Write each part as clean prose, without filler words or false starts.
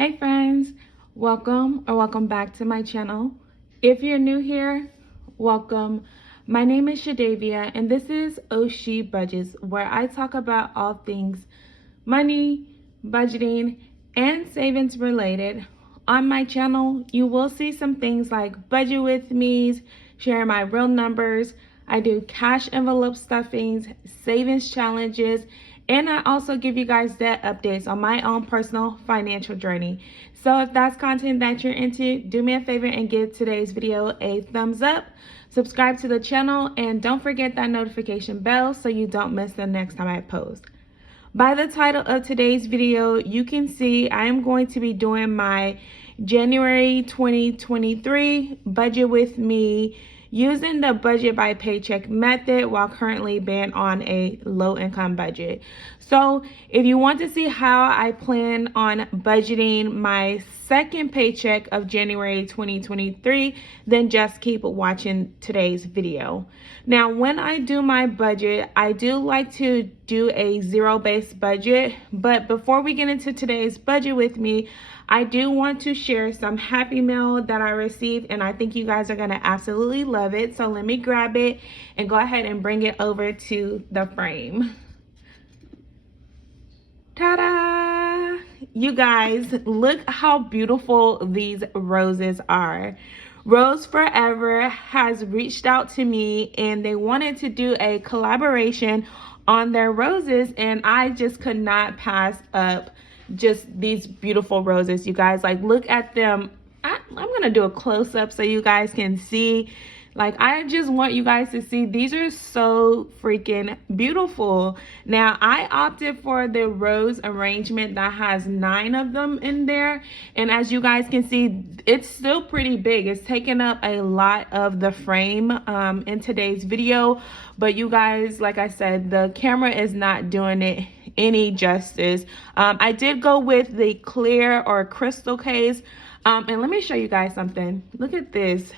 Hey friends, welcome back to my channel. If you're new here, welcome. My name is Shadavia and this is Oshi Budgets, where I talk about all things money, budgeting, and savings related. On my channel, you will see some things like budget with me's, share my real numbers. I do cash envelope stuffings, savings challenges, and I also give you guys debt updates on my own personal financial journey. So if that's content that you're into, do me a favor and give today's video a thumbs up, subscribe to the channel, and don't forget that notification bell so you don't miss the next time I post. By the title of today's video, you can see I am going to be doing my January 2023 budget with me using the budget by paycheck method while currently being on a low income budget. So if you want to see how I plan on budgeting my second paycheck of January 2023, then just keep watching today's video. Now, when I do my budget, I do like to do a zero-based budget, but before we get into today's budget with me, I do want to share some Happy Mail that I received, and I think you guys are going to absolutely love it. So let me grab it and go ahead and bring it over to the frame. Ta-da! You guys, look how beautiful these roses are. Rose Forever has reached out to me and they wanted to do a collaboration on their roses, and I just could not pass up just these beautiful roses. You guys, like, look at them. I'm gonna do a close-up so you guys can see. Like, I just want you guys to see, these are so freaking beautiful. Now, I opted for the rose arrangement that has 9 of them in there. And as you guys can see, it's still pretty big. It's taking up a lot of the frame in today's video. But you guys, like I said, the camera is not doing it any justice. I did go with the clear or crystal case. And let me show you guys something. Look at this.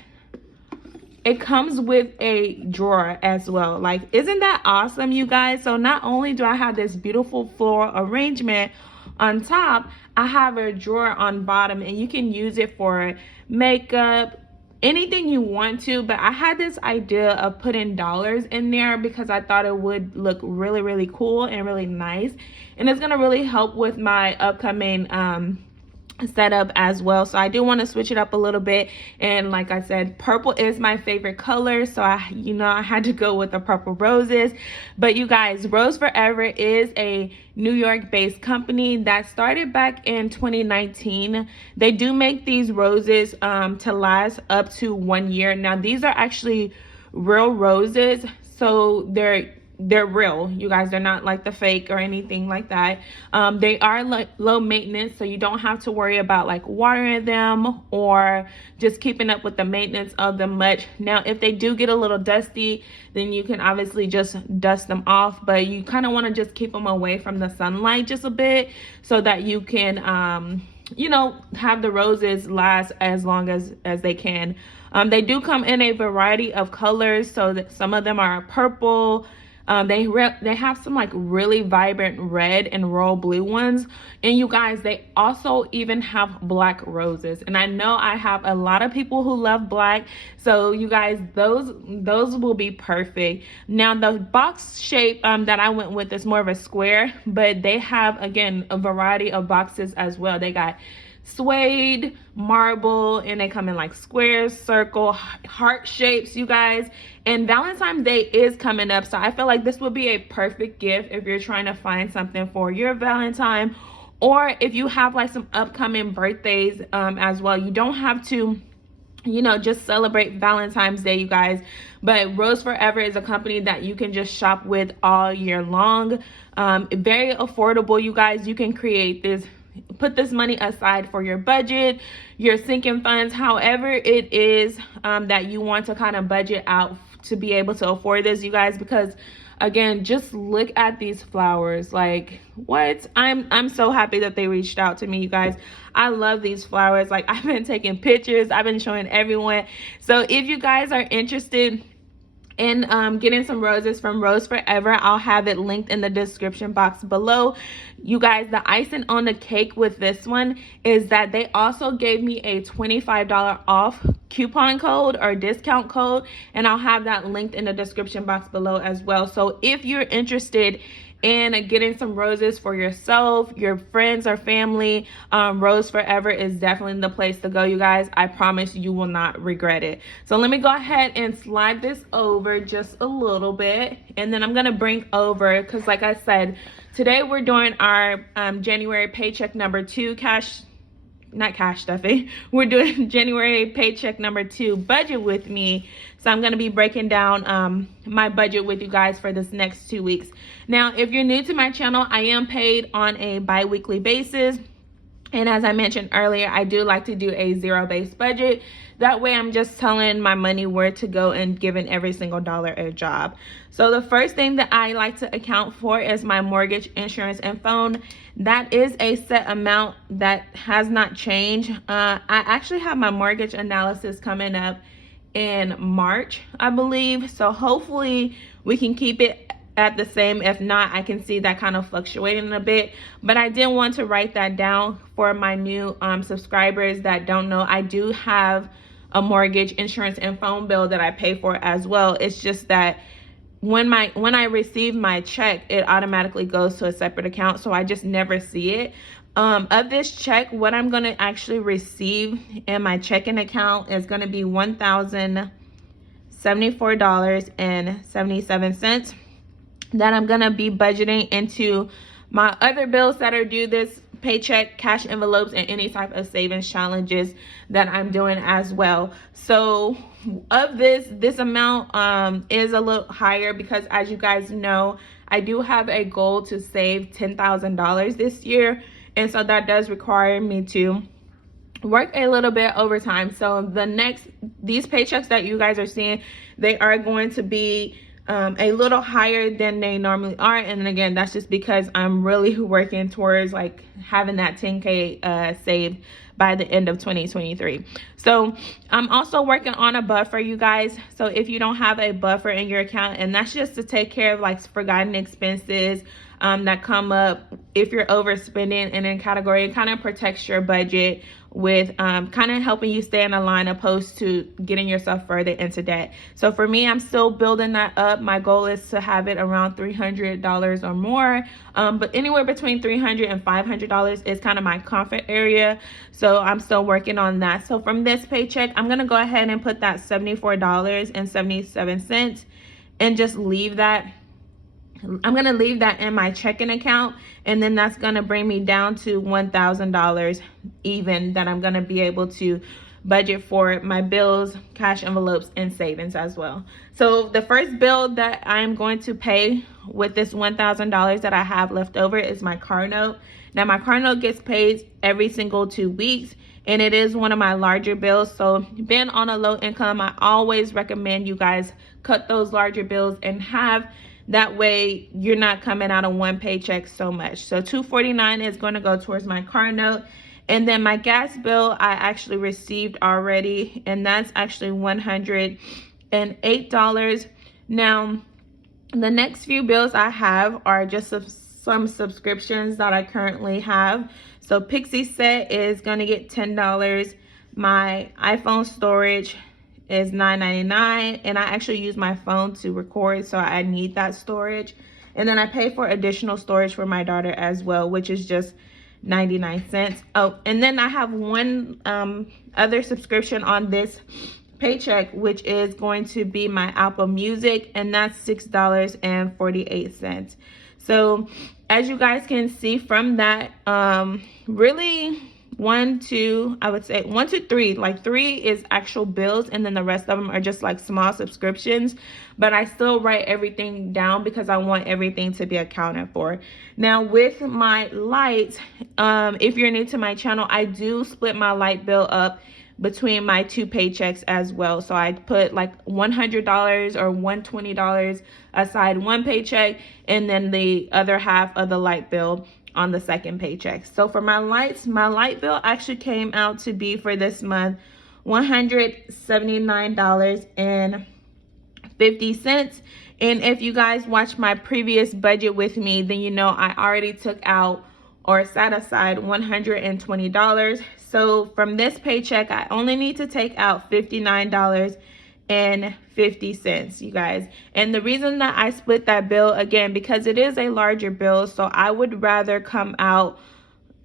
It comes with a drawer as well. Like, isn't that awesome, you guys? So not only do I have this beautiful floral arrangement on top, I have a drawer on bottom, and you can use it for makeup, anything you want to. But I had this idea of putting dollars in there because I thought it would look really, really cool and really nice. And it's gonna really help with my upcoming setup as well. So I do want to switch it up a little bit, and like I said, purple is my favorite color, so I had to go with the purple roses. But you guys, Rose Forever is a New York based company that started back in 2019. They do make these roses to last up to 1 year. Now, these are actually real roses, so they're real, you guys. They're not like the fake or anything like that. They are like low maintenance, so you don't have to worry about like watering them or just keeping up with the maintenance of them much. Now, if they do get a little dusty, then you can obviously just dust them off, but you kind of want to just keep them away from the sunlight just a bit so that you can have the roses last as long as they can. They do come in a variety of colors, so that some of them are purple. They have some like really vibrant red and royal blue ones. And you guys, they also even have black roses. And I know I have a lot of people who love black. So you guys, those will be perfect. Now, the box shape that I went with is more of a square, but they have, again, a variety of boxes as well. They got suede, marble, and they come in like squares, circle, heart shapes, you guys. And Valentine's Day is coming up, so I feel like this would be a perfect gift if you're trying to find something for your Valentine, or if you have like some upcoming birthdays as well. You don't have to just celebrate Valentine's Day, you guys, but Rose Forever is a company that you can just shop with all year long. Very affordable, you guys. You can put this money aside for your budget, your sinking funds, however it is that you want to kind of budget out to be able to afford this, you guys. Because again, just look at these flowers. Like, what? I'm so happy that they reached out to me, you guys. I love these flowers. Like, I've been taking pictures, I've been showing everyone. So if you guys are interested and getting some roses from Rose Forever. I'll have it linked in the description box below. You guys, the icing on the cake with this one is that they also gave me a $25 off coupon code or discount code, and I'll have that linked in the description box below as well. So if you're interested in getting some roses for yourself, your friends or family, Rose Forever is definitely the place to go, you guys. I promise you will not regret it. So let me go ahead and slide this over just a little bit, and then I'm gonna bring over, because like I said, today we're doing our January paycheck number 2 not cash stuffing. We're doing January paycheck number 2 budget with me. So I'm going to be breaking down my budget with you guys for this next 2 weeks. Now, if you're new to my channel, I am paid on a bi-weekly basis. And as I mentioned earlier, I do like to do a zero-based budget. That way I'm just telling my money where to go and giving every single dollar a job. So the first thing that I like to account for is my mortgage, insurance, and phone. That is a set amount that has not changed. I actually have my mortgage analysis coming up in March, I believe. So hopefully we can keep it at the same. If not, I can see that kind of fluctuating a bit, but I did want to write that down for my new subscribers that don't know. I do have a mortgage, insurance, and phone bill that I pay for as well. It's just that when I receive my check, it automatically goes to a separate account, so I just never see it. Of this check, what I'm going to actually receive in my checking account is going to be $1,074.77 that I'm gonna be budgeting into my other bills that are due this paycheck, cash envelopes, and any type of savings challenges that I'm doing as well. So of this amount is a little higher because, as you guys know, I do have a goal to save $10,000 this year, and so that does require me to work a little bit overtime. So these paychecks that you guys are seeing, they are going to be a little higher than they normally are. And again, that's just because I'm really working towards like having that 10K saved by the end of 2023. So I'm also working on a buffer, you guys. So if you don't have a buffer in your account, and that's just to take care of like forgotten expenses that come up if you're overspending in a category, it kind of protects your budget with kind of helping you stay in a line opposed to getting yourself further into debt. So for me, I'm still building that up. My goal is to have it around $300 or more, but anywhere between $300 and $500 is kind of my comfort area. So I'm still working on that. So from this paycheck, I'm gonna go ahead and put that $74.77 and just leave that. I'm gonna leave that in my checking account, and then that's gonna bring me down to $1,000 even that I'm gonna be able to budget for my bills, cash envelopes, and savings as well. So the first bill that I'm going to pay with this $1,000 that I have left over is my car note. Now my car note gets paid every single 2 weeks, and it is one of my larger bills. So being on a low income, I always recommend you guys cut those larger bills and have that way you're not coming out of one paycheck so much. So $249 is going to go towards my car note. And then my gas bill I actually received already, and that's actually $108. Now, the next few bills I have are just some subscriptions that I currently have. So Pixie Set is going to get $10. My iPhone storage is $9.99, and I actually use my phone to record, so I need that storage. And then I pay for additional storage for my daughter as well, which is just 99 cents. Oh, and then I have one other subscription on this paycheck, which is going to be my Apple Music, and that's $6.48. So as you guys can see from that, really I would say 1 to 3, like 3 is actual bills, and then the rest of them are just like small subscriptions, but I still write everything down because I want everything to be accounted for. Now with my lights, if you're new to my channel, I do split my light bill up between my 2 paychecks as well. So I put like $100 or $120 aside one paycheck, and then the other half of the light bill on the second paycheck. So for my light bill actually came out to be for this month $179.50. 50 cents. And if you guys watch my previous budget with me, then you know I already took out or set aside $120. So from this paycheck, I only need to take out $59.50, you guys. And the reason that I split that bill, again, because it is a larger bill, so I would rather come out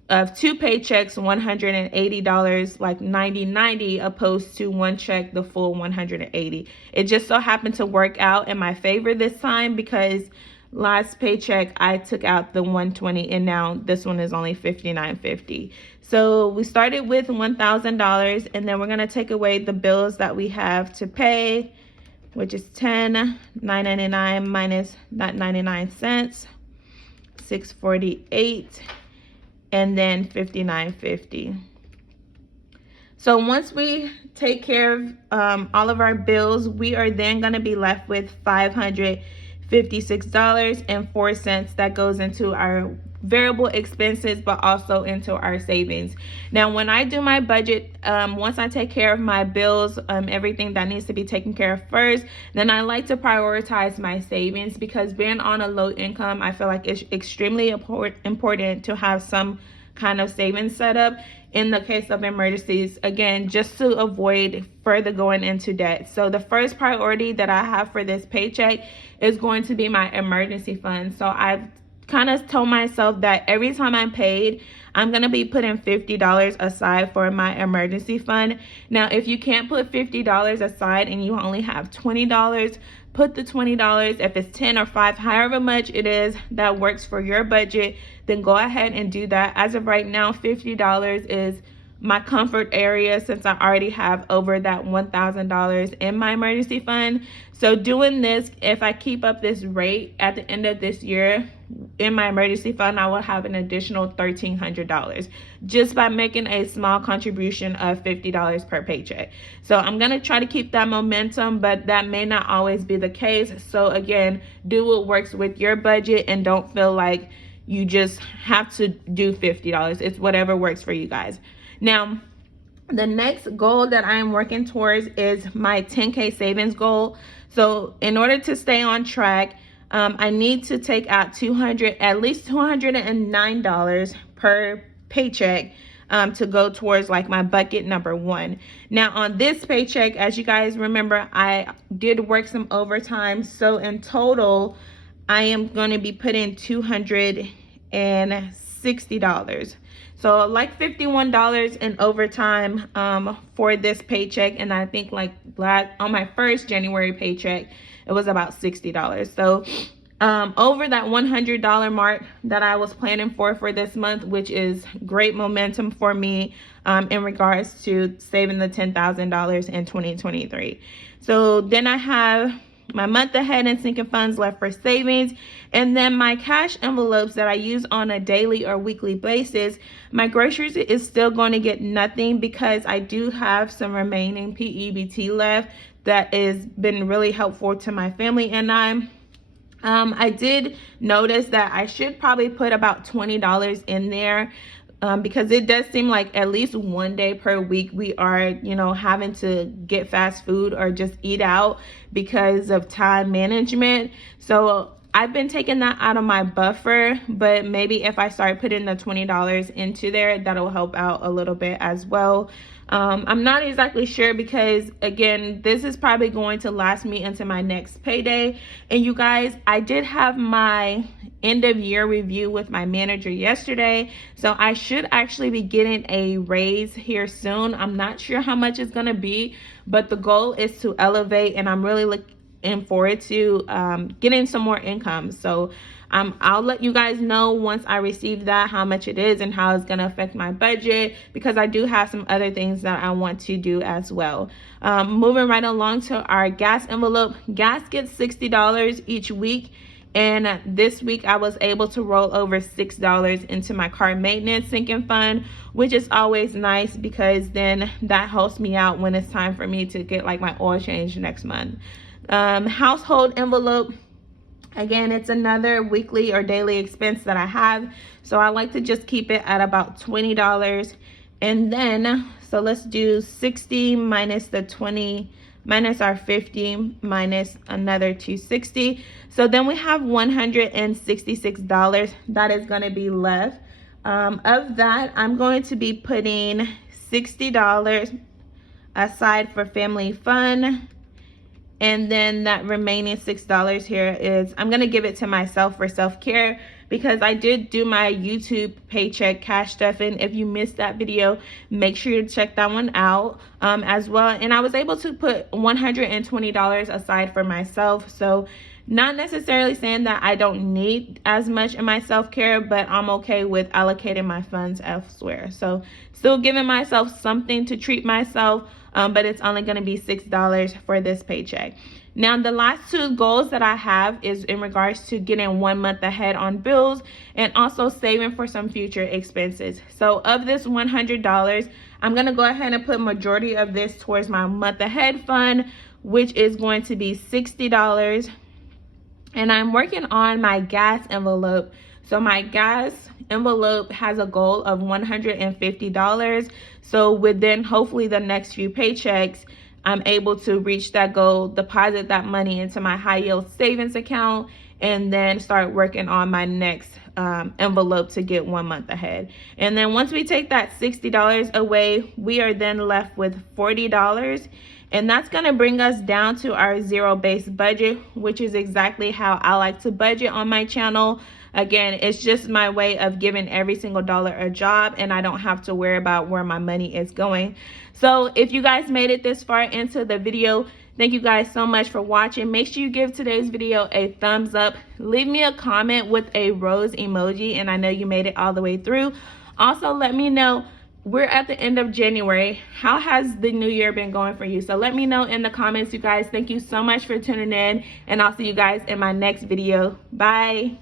of 2 paychecks, $180, like 90 opposed to one check, the full 180. It just so happened to work out in my favor this time because last paycheck I took out the 120 and now this one is only $59.50. So we started with $1,000 and then we're going to take away the bills that we have to pay, which is $10,999 minus that 99 cents, $648, and then $59.50. So once we take care of all of our bills, we are then going to be left with $556.04 that goes into our variable expenses, but also into our savings. Now, when I do my budget, once I take care of my bills, everything that needs to be taken care of first, then I like to prioritize my savings, because being on a low income, I feel like it's extremely important to have some kind of savings set up in the case of emergencies, again, just to avoid further going into debt. So the first priority that I have for this paycheck is going to be my emergency fund. So I've kind of told myself that every time I'm paid, I'm going to be putting $50 aside for my emergency fund. Now, if you can't put $50 aside and you only have $20, put the $20. If it's 10 or 5, however much it is that works for your budget, then go ahead and do that. As of right now, $50 is my comfort area since I already have over that $1,000 in my emergency fund. So doing this, if I keep up this rate at the end of this year in my emergency fund, I will have an additional $1,300 just by making a small contribution of $50 per paycheck. So I'm going to try to keep that momentum, but that may not always be the case. So again, do what works with your budget and don't feel like you just have to do $50. It's whatever works for you guys. Now, the next goal that I am working towards is my 10K savings goal. So in order to stay on track, I need to take out at least $209 per paycheck to go towards like my bucket number 1. Now on this paycheck, as you guys remember, I did work some overtime. So in total, I am going to be putting $260. So like $51 in overtime for this paycheck. And I think like on my first January paycheck, it was about $60. So over that $100 mark that I was planning for this month, which is great momentum for me in regards to saving the $10,000 in 2023. So then I have my month ahead and sinking funds left for savings, and then my cash envelopes that I use on a daily or weekly basis. My groceries is still going to get nothing because I do have some remaining PEBT left that has been really helpful to my family and I did notice that I should probably put about $20 in there because it does seem like at least one day per week we are, having to get fast food or just eat out because of time management. So I've been taking that out of my buffer, but maybe if I start putting the $20 into there, that'll help out a little bit as well. I'm not exactly sure because again, this is probably going to last me into my next payday. And you guys, I did have my end of year review with my manager yesterday, so I should actually be getting a raise here soon. I'm not sure how much it's going to be, but the goal is to elevate, and I'm really looking forward to getting some more income. So I'll let you guys know once I receive that how much it is and how it's going to affect my budget, because I do have some other things that I want to do as well. Moving right along to our gas envelope. Gas gets $60 each week, and this week I was able to roll over $6 into my car maintenance sinking fund, which is always nice because then that helps me out when it's time for me to get like my oil change next month. Household envelope, again, it's another weekly or daily expense that I have, so I like to just keep it at about $20. And then so let's do 60 minus the 20 minus our 50, minus another 260. So then we have $166 that is going to be left. Of that, I'm going to be putting $60 aside for family fun. And then that remaining $6 here is, I'm going to give it to myself for self-care, because I did do my YouTube paycheck cash stuffing. If you missed that video, make sure you check that one out as well. And I was able to put $120 aside for myself. So not necessarily saying that I don't need as much in my self-care, but I'm okay with allocating my funds elsewhere. So still giving myself something to treat myself, but it's only going to be $6 for this paycheck. Now, the last two goals that I have is in regards to getting 1 month ahead on bills and also saving for some future expenses. So of this $100, I'm going to go ahead and put majority of this towards my month ahead fund, which is going to be $60. And I'm working on my gas envelope. So my gas envelope has a goal of $150. So within hopefully the next few paychecks, I'm able to reach that goal, deposit that money into my high yield savings account, and then start working on my next envelope to get 1 month ahead. And then once we take that $60 away, we are then left with $40. And that's going to bring us down to our zero-based budget, which is exactly how I like to budget on my channel. Again, it's just my way of giving every single dollar a job, and I don't have to worry about where my money is going. So if you guys made it this far into the video, thank you guys so much for watching. Make sure you give today's video a thumbs up. Leave me a comment with a rose emoji, and I know you made it all the way through. Also, let me know, we're at the end of January. How has the new year been going for you? So let me know in the comments, you guys. Thank you so much for tuning in, and I'll see you guys in my next video. Bye.